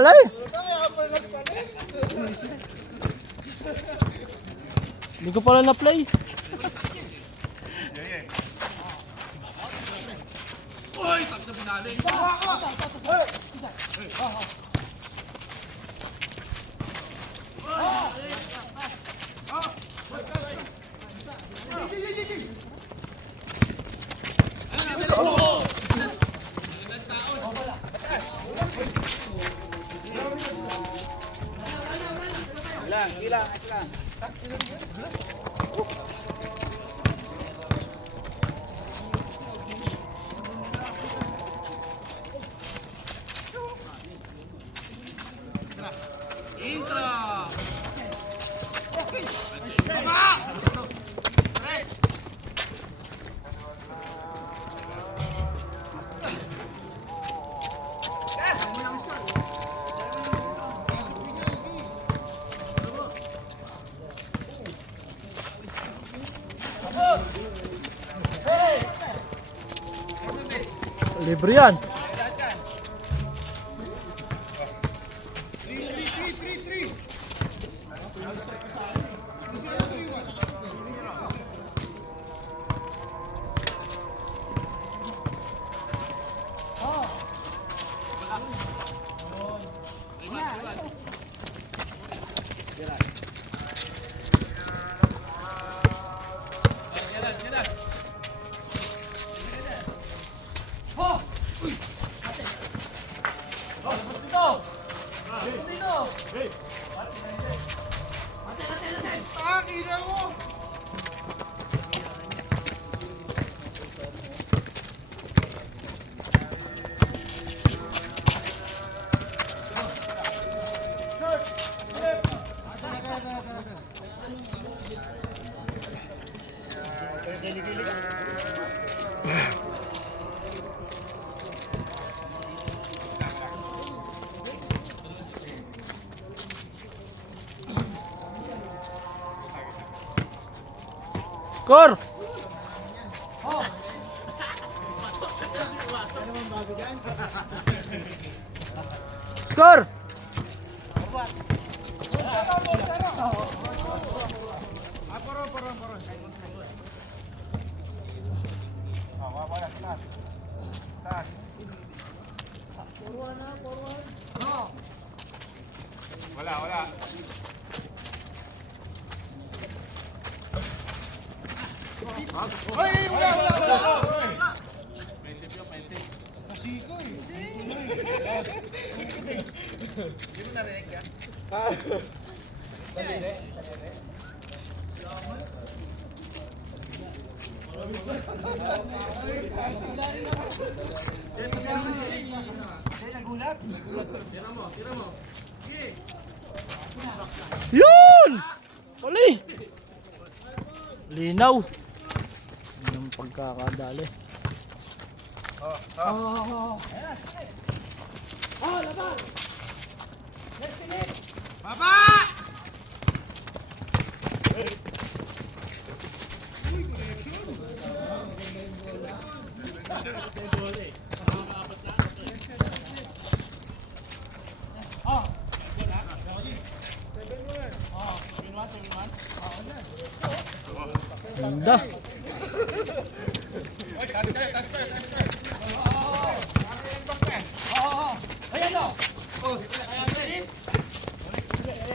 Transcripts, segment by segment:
pala eh. Hindi ko pala na-play. Uy! Tag na binali! Ilang. Intra! Libre yan. Score! Score! Wala. Wala. Masiko eh. Hindi mo narinig yan? Talire. Nagulat. Tira mo. Yun! Pali! Linaw. Yung pagkakadali. Laban! Baba! Ganda. Tas kayo. Ayan o!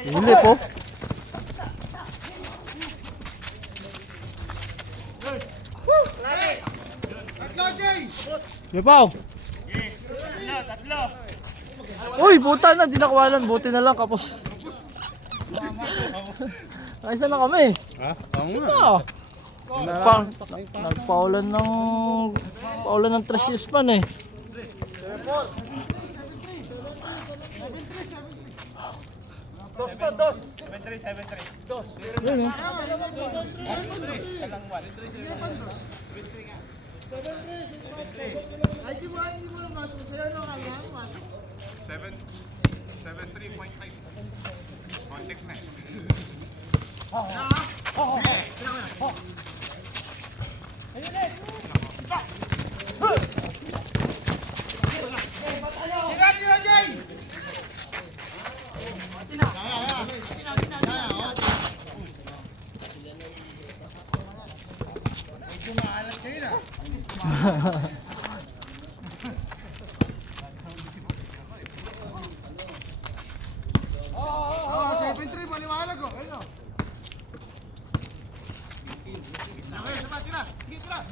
Huli po. Tatlo, Jay! Yapaw. Tatlo. Uy, buta na. Di nakawalan. Buti na lang kapos. Kaisa na kami. Ha? Oo Ito. Nagpaulan ng 3 years pan eh. Dos. 73. Dos. Yun, oh. Ay, di mo lang masok sa'yo, no? Kaya mo masok. 73.5. Contact na. Tira, Jay! Oh, 7-3, maliwanag ko. Ayun o. Okay, sabat, tira. Sige, tira.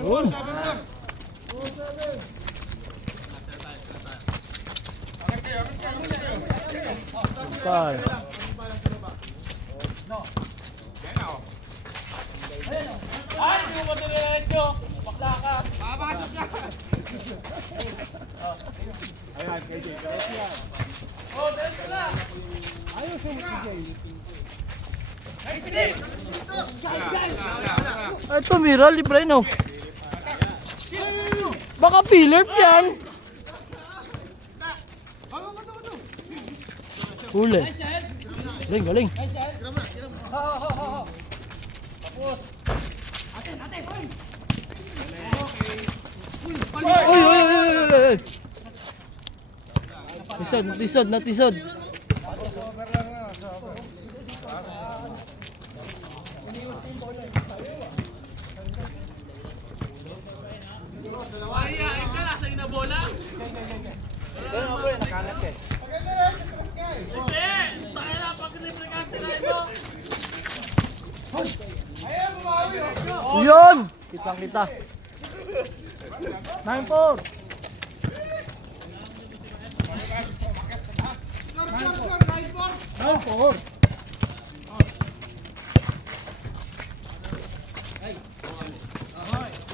Yun. 7-4. Tay. Ay, hindi mo ba diretso? Bakla ka. Papasok ka. Oh, diretso na. Ay, Pilip! Ay, tumira, libre no. Baka Philip yan. Huli. Galing, galing. Oy, oy, oy, oy, oy. Natisod, natisod, natisod. Ay, ay ka, nasa ina bola. Hindi! Tayo na, pag libre-gante na ito. Ayan, bumawi o. Yun! Kitang kita. 9-4. Score, 9-4. 9-4.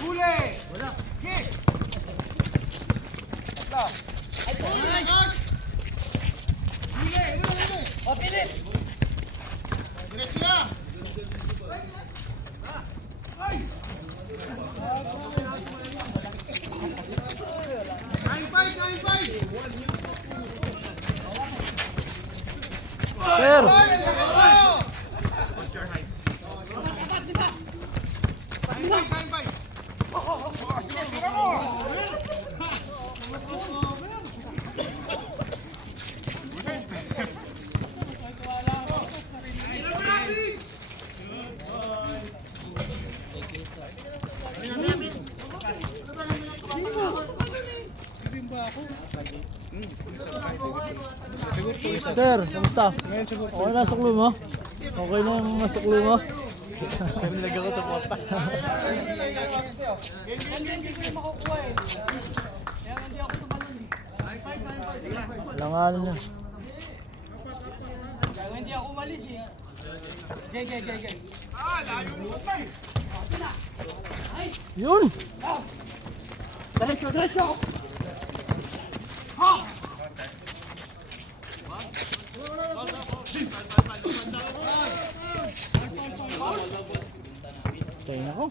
Huli. Kick. Tatlo. Lakas. Huli, huli. O, Pilip! Diretso na. Ay. 9-5. Sir. What's your height? 9-5. Sir, kamusta? Okay na sukli mo? Okay na yung masukli mo? Nilagyan ko sa porta. Hindi ko yung makukuha eh. Kaya hindi ako tumalon eh. Langanin niya. Kaya hindi ako umalis eh. Gay. Yun! Diretso! Ha! Tayo na ko.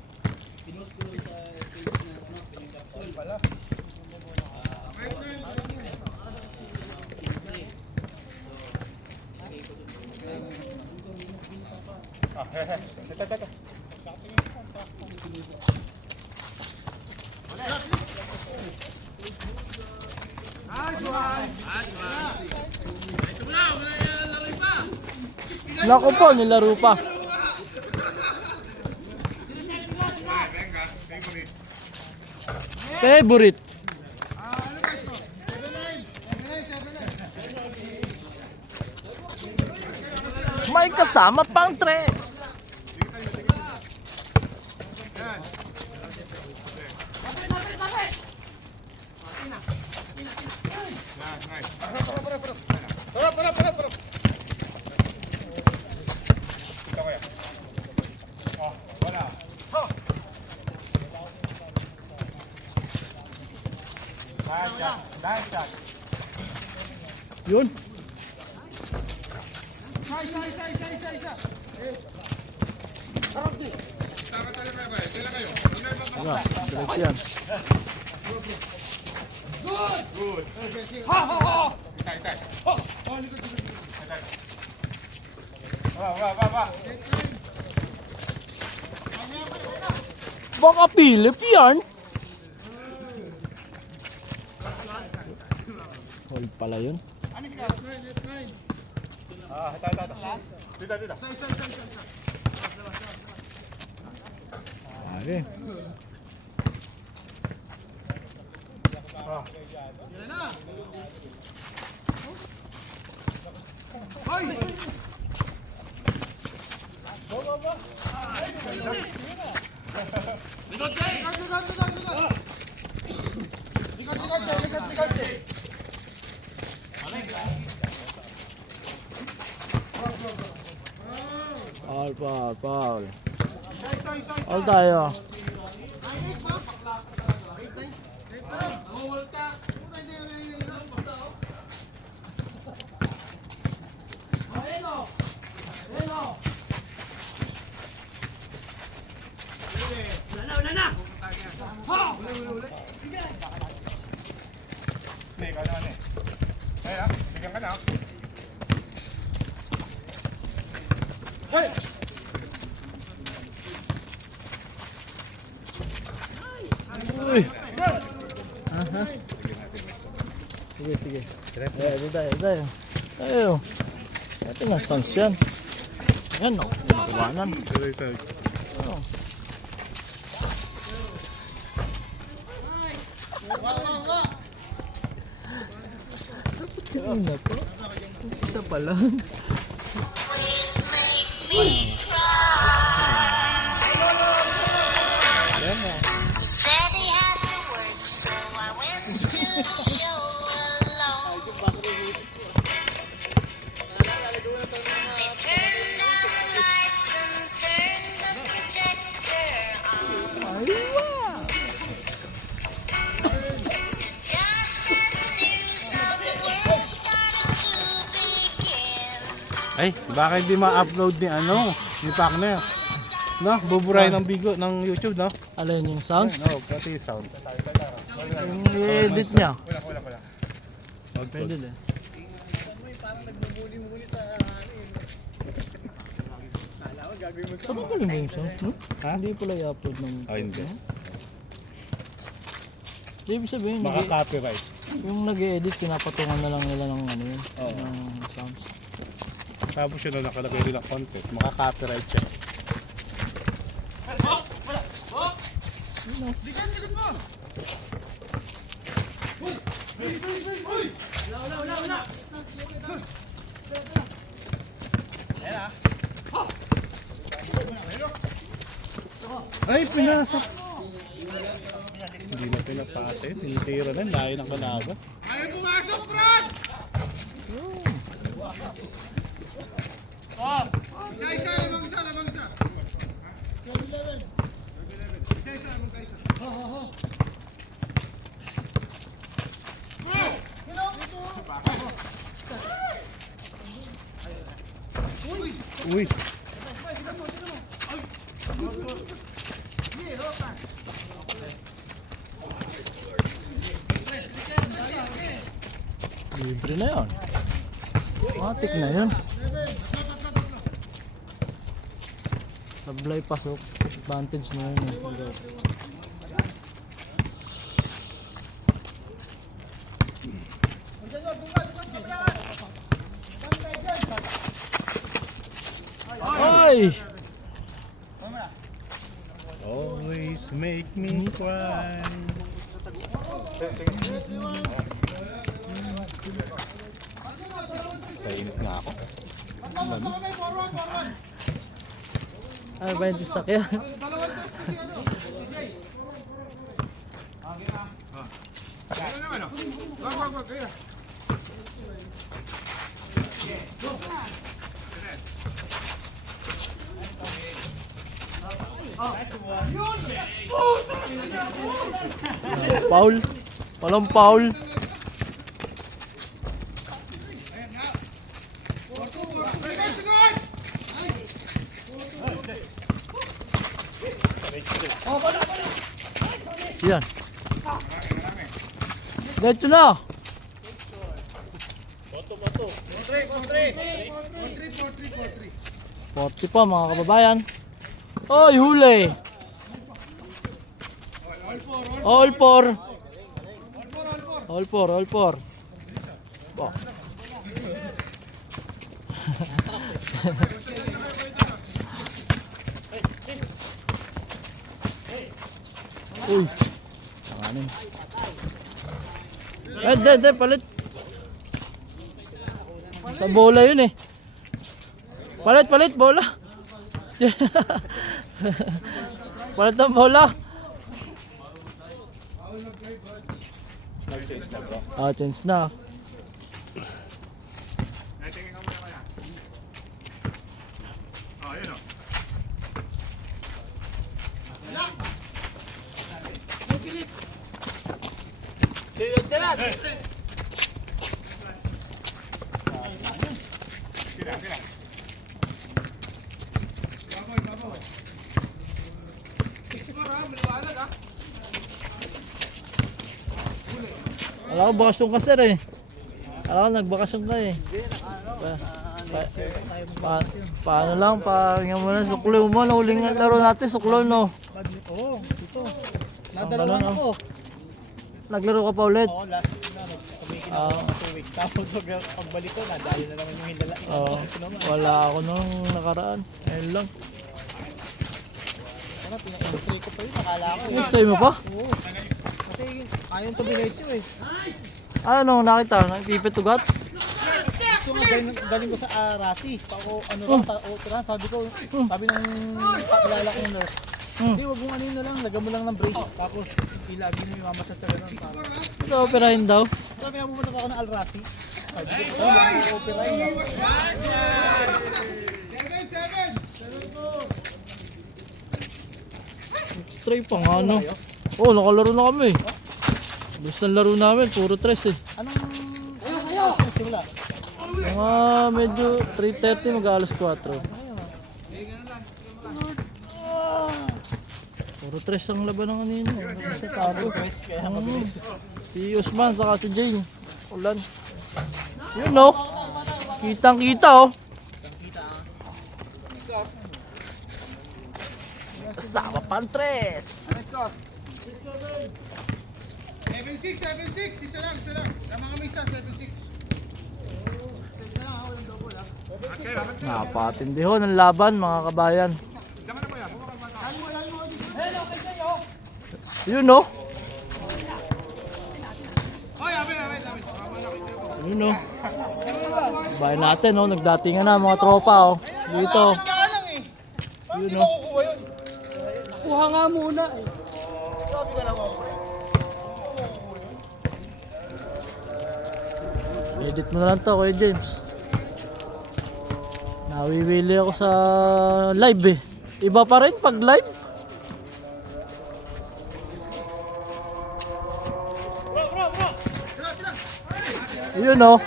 Ito na, wala laro pa. Naku po, nilaro pa. Favorite. Ano ba ito? 7-9. May kasama pang tres. Yun. Isa. Wala, direct yan. Baka Philip yan. Hold pala yun. Ano ka? 9. Ah, ito. Dito. Isa. Okay. Yan na. Hoy! Likod, Jay! Likat. Foul. Isa. All tayo. Nih, ikaw naman eh. Ayun bigyan ka na. Uy. Aha. Sige. Dito tayo. Tayo. Ito nga, sounds yan. Yan, no. Nakawanan. Oh. Dapat na po. Isa pa lang. Yan na. Said he had to work, so I went to the show alone. They turned down the lights and turned the projector on. Just as the news of the world started to begin. Ay, bakit di ma-upload ni Partner? No, buburahin ng bigo ng YouTube, no? Alin yung sounds? No, pati sound. Yung i-edit niya. Wala. Pwede din. Ano ba yung sounds? Ha? Hindi pala i-upload ng... Hindi. Di ibig sabihin, Baka copyright. yung nag-edit, pinapatungan na lang nila ng ano yun. Oo. Ng sounds. Tapos yun na nakalagay din ang content. Maka-copyright siya. Likod mo! Ay, pinasok! Hindi na pinapasa yun. Tinitira na. Layo ng kalaban. Ayaw pumasok, Brad! Isa, lamang isa. Isa, lamang isa. Uy! Libre na yun. Matik na yun. Sablay pasok. Advantage na yun. Ay! Always make me cry. Kainit na ako. Ay, ba yung sakya? Ano naman, oh? Wag, kaya. Foul. Walang foul. Yan. Diretso na. 40 pa mga kababayan. Oy, huli. All four. Oh. Uy. Ano? De, palit. Sa bola yun eh. Palit, bola. Palit ang bola. Change na. Ay, tingin ka muna kaya. Yun o. Sila. Alam ko bakasyon ka sir eh. Alam ko nagbakasyon ka eh. Paano lang, pahinga mo na, suklo mo, nahuling laro natin, suklo no. Oo, ito. Nadalawan ako. Naglaro ka pa ulit? Oo, last na, kumikin ako ng 2 weeks. Tapos pagbalik ko, nadali na naman yung hindala. Wala ako nung nakaraan. Ayun lang. Ano, pina-instray ko pa yun, akala ko. Stay mo pa? Oo. Kasi ayaw to binate yun eh. Ano nakita? Nagpipit ugat? Gusto nga galing ko sa Rasi. Ako ano lang, tirahan, sabi ng kakilala ko ng nurse. Hindi, wag mong anino lang, lagyan mo lang ng brace. Tapos ilagay mo yung mamasas na gano'n. Ito, operahin daw. Sabi nga pumunta pa ako ng Al Rasi. Sabi ko, operahin na. Stray pa nga no. Oh, nakalaro na kami. Gusto ng laro namin, puro 3 eh. Anong oras simula? Mga medyo 3:30 mag-alas 4. Puro 3 ang laban ng kanina. Sa tabo. Kaya mabilis. Si Usman saka si Jay. Ulan. Yun no. Kitang kita oh. Sama Pantres. 7-6, isa lang. Tama kami isa, 7-6. Napatindi ho ng laban mga kabayan. Yun no. Yun no. Bayan natin no, nagdatingan na mga tropa oh. Dito. Yun no. Kuha nga muna eh. Edit mo na lang to, Kuya James. Nawiwili ako sa live eh. Iba pa rin pag live. Yun oh.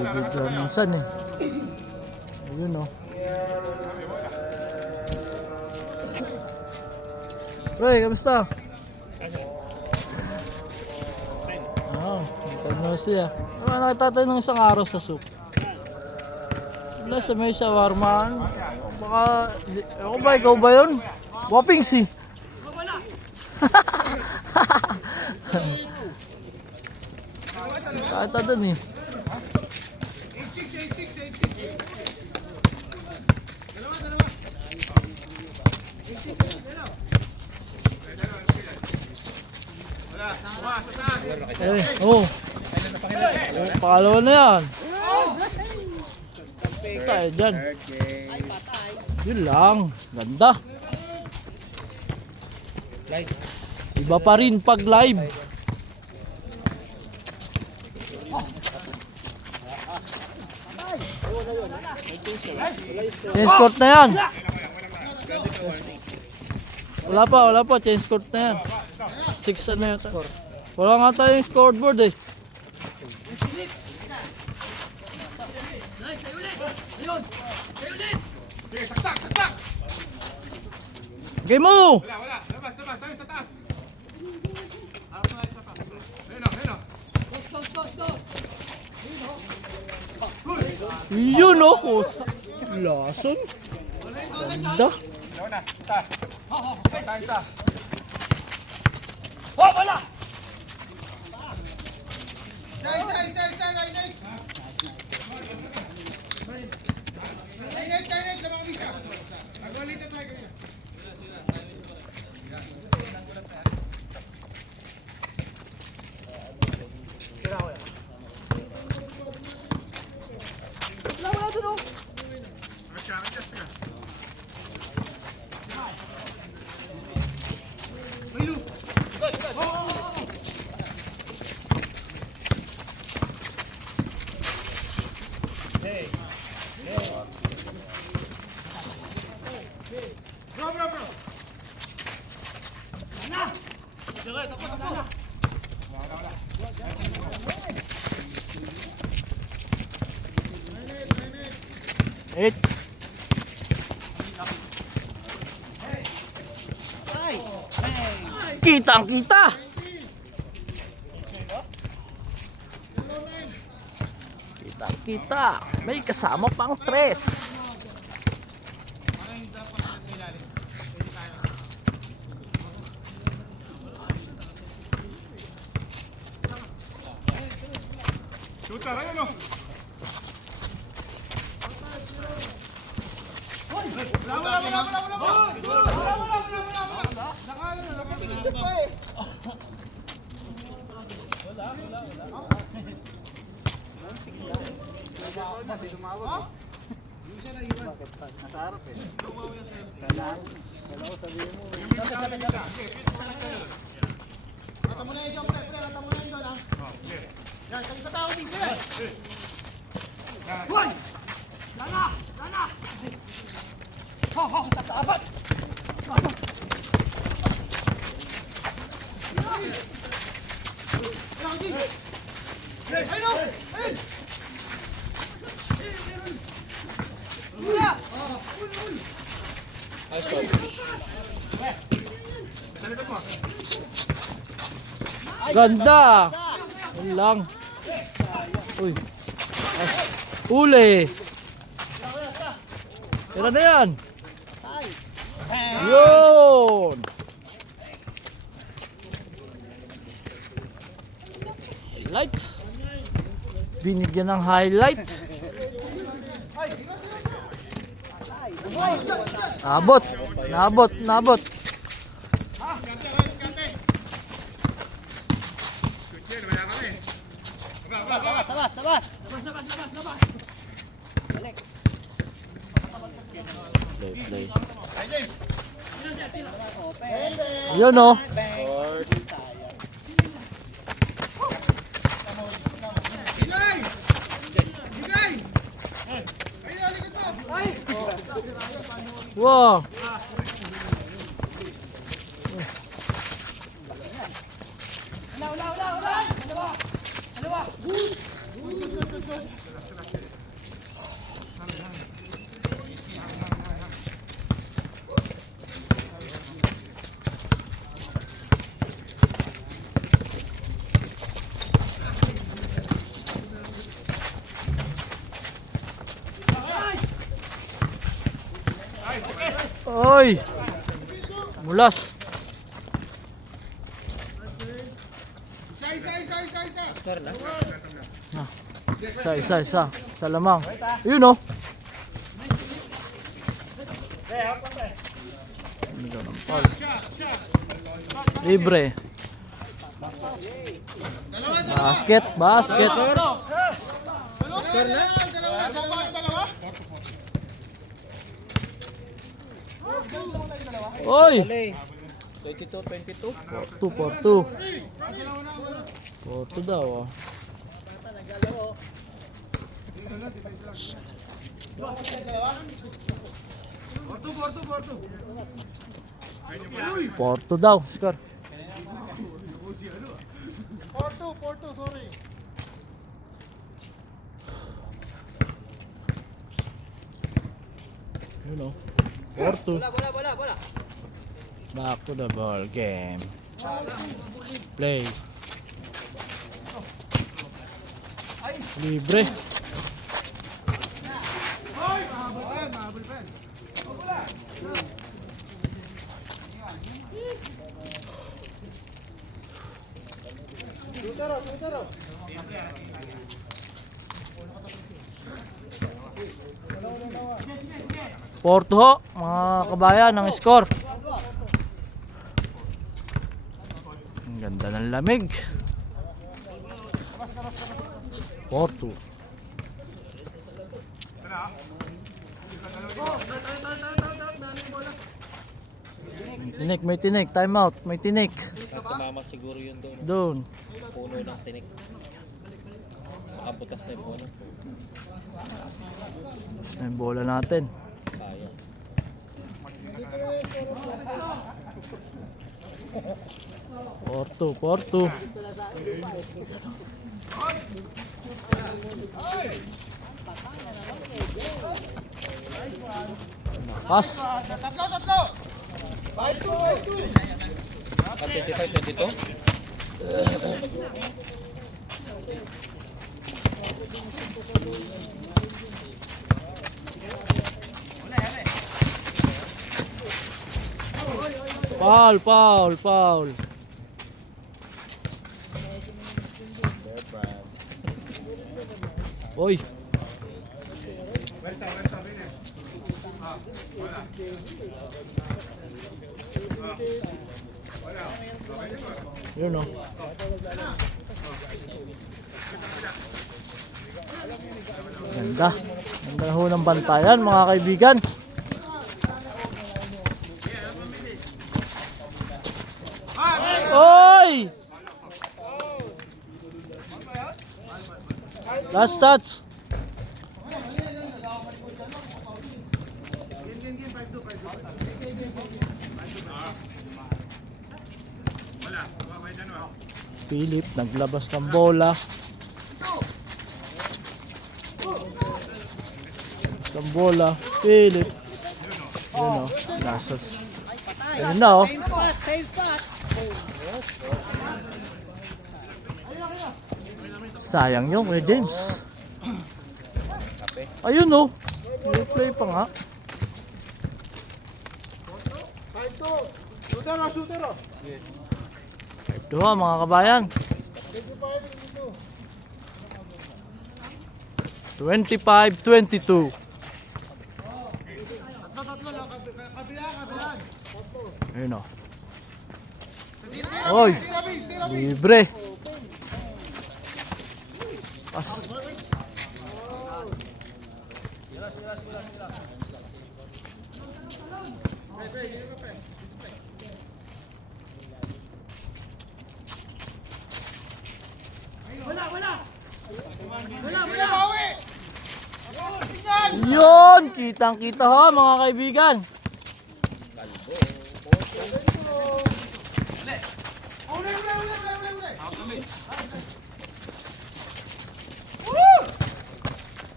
Nabibigyan minsan eh. Ayun oh. Roy, kamusta? Nagtanong siya. Nakita tayo ng isang araw sa soup. Wala sa may shawarma. Baka, ako ba, ikaw ba yun? Waping si. Kahit doon eh. Oh. Pangalawa na yan. Tayo dyan. Yun lang. Ganda. Iba pa rin pag live. Change court na yan. Wala pa. Change court na yan. 6 na yan. Wala nga tayong scoreboard eh. Game mo! Wala. Labas. Sabi sa taas. Ayun o. Yun oh. Lason. Ganda. Ikaw na. Isa. Isa. Oh, wala! Isa. Line. Lamang isa. Agwalita tayo kanina. Bro. Eight. Kitang-kita. Kitang-kita. May kasama pang tres. Shooter, ayun o. Kata mo na ikaw, kata mo na ikaw lang. Yan, kali sa tao dito eh. Hoy! Lana! Ho, tatapat! Ayun! Ganda. Yun lang. Uy. Uli. Tira na yan. Yun. Highlight. Binigyan ng highlight. Nabot. Yan, wala kami. Labas. Play. Yun o. Bigay! Ayun, alikot mo! Wow. Oy. Mulas. Isa. Sa lamang. Yun o. Libre. Basket. Oy. 22. 4-2 daw oh. Porto daw, score. Porto, sorry. Yun o. Porto. Bola. Back to the ball game. Play. Libre. Hoy! Mahabol pa yan. Porto ho, mga kabayan, ang score. Ang ganda ng lamig. Porto. May tinik, time out, may tinik. Tumama siguro yun doon. Doon. Puno ng tinik. Makabutas na yung puno. Tapos na yung bola natin. Sayang. Porto. Pass. Tatlo. 25-22? Foul. Oy. Resta, viene. Wala. Yun o. Ganda ho ng bantayan mga kaibigan. Oy! Last touch. Philip naglabas ng bola. Philip. Yun o. Yun na o. Same spot. Sayang yun Kuya James. Ayun o. Play pa nga. Shooter. 5-2 mga kabayan. 25-22. Kabila. Ayun o. Oy. Libre. Pas. Yun, kitang-kita ho mga kaibigan.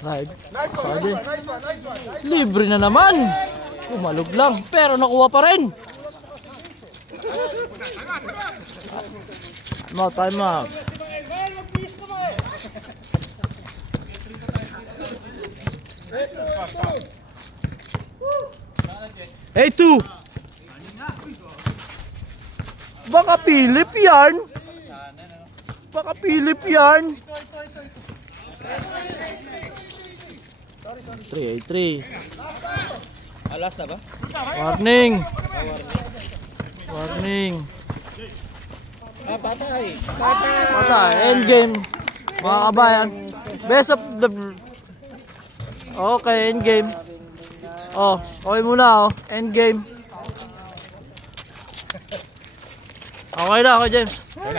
Right. Sabi, libre na naman. Kumalog lang, pero nakuha pa rin. Time out. Hey, 2. Baka Philip yan. 3-3. Alas na ba? Warning. Patay. End game. Mga kabayan. Best of the... Okay, end game. Oh, okay muna oh. End game. Okay na ako, James.